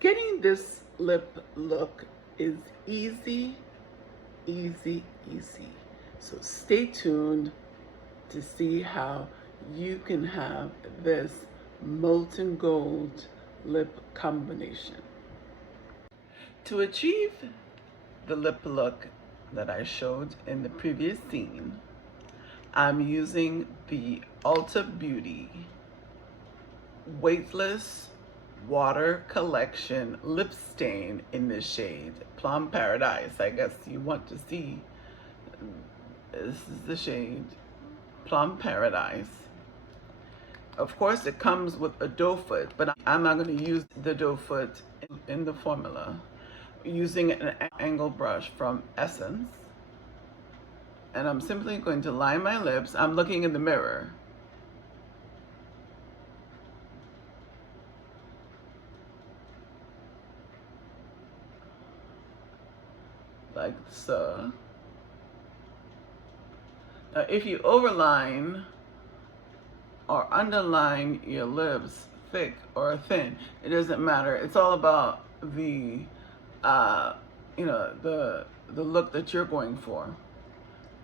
Getting this lip look is easy, easy, easy. So stay tuned to see how you can have this molten gold lip combination. To achieve the lip look that I showed in the previous scene, I'm using the Ulta Beauty Weightless Water Collection Lip Stain in the shade Plum Paradise. I guess you want to see, this is the shade Plum Paradise. Of course, it comes with a doe foot, but I'm not going to use the doe foot in the formula. Using an angle brush from Essence. And I'm simply going to line my lips. I'm looking in the mirror. Like so. Now, if you overline or underline your lips thick or thin, it doesn't matter. It's all about the, the look that you're going for.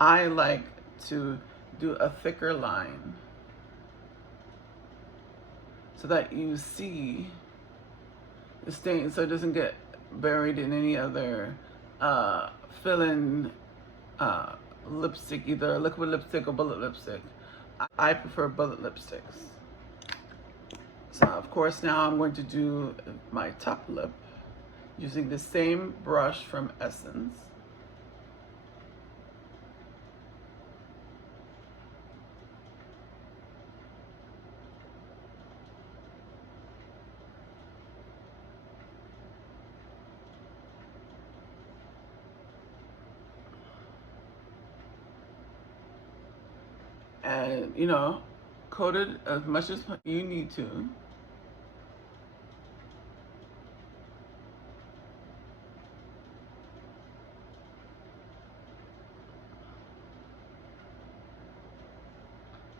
I like to do a thicker line so that you see the stain, so it doesn't get buried in any other fill-in lipstick, either liquid lipstick or bullet lipstick. I prefer bullet lipsticks. So of course now I'm going to do my top lip using the same brush from Essence. And, coat it as much as you need to.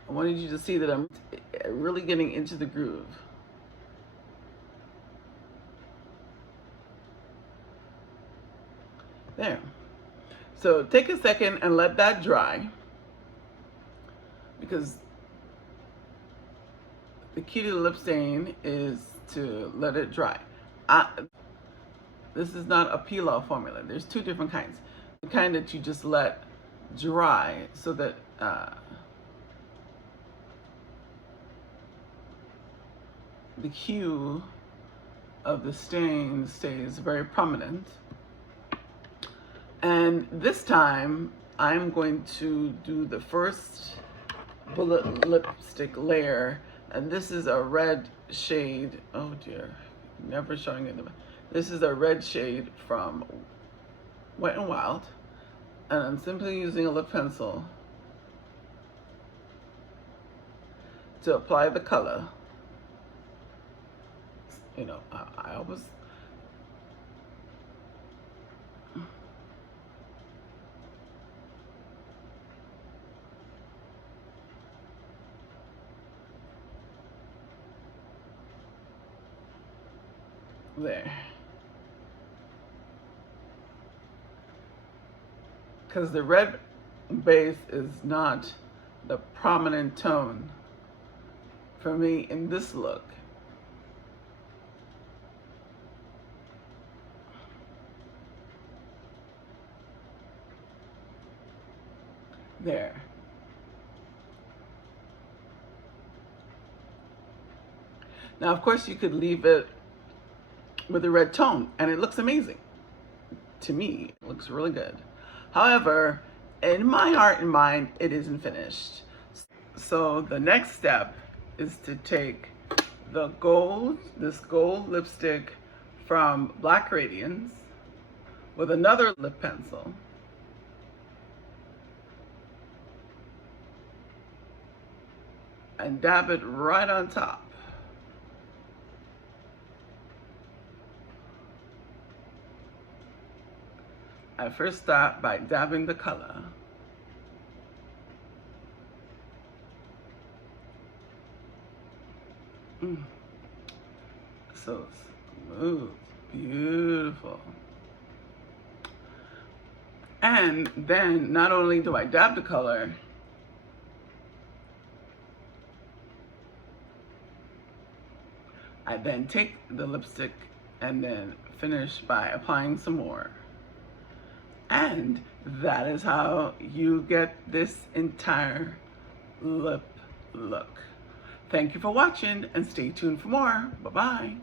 I wanted you to see that I'm really getting into the groove. There. So take a second and let that dry, because the key to the lip stain is to let it dry. This is not a peel-off formula. There's two different kinds. The kind that you just let dry so that the hue of the stain stays very prominent. And this time I'm going to do the first bullet lipstick layer, and this is a red shade. Oh dear, never showing it. This is a red shade from Wet n Wild, and I'm simply using a lip pencil to apply the color. I always there, because the red base is not the prominent tone for me in this look. There. Now, of course, you could leave it with a red tone, and it looks amazing. To me, it looks really good. However, in my heart and mind, it isn't finished. So the next step is to take the this gold lipstick from Black Radiance with another lip pencil. And dab it right on top. I first start by dabbing the color. So Smooth. Beautiful. And then not only do I dab the color, I then take the lipstick and then finish by applying some more. And that is how you get this entire lip look. Thank you for watching and stay tuned for more. Bye-bye.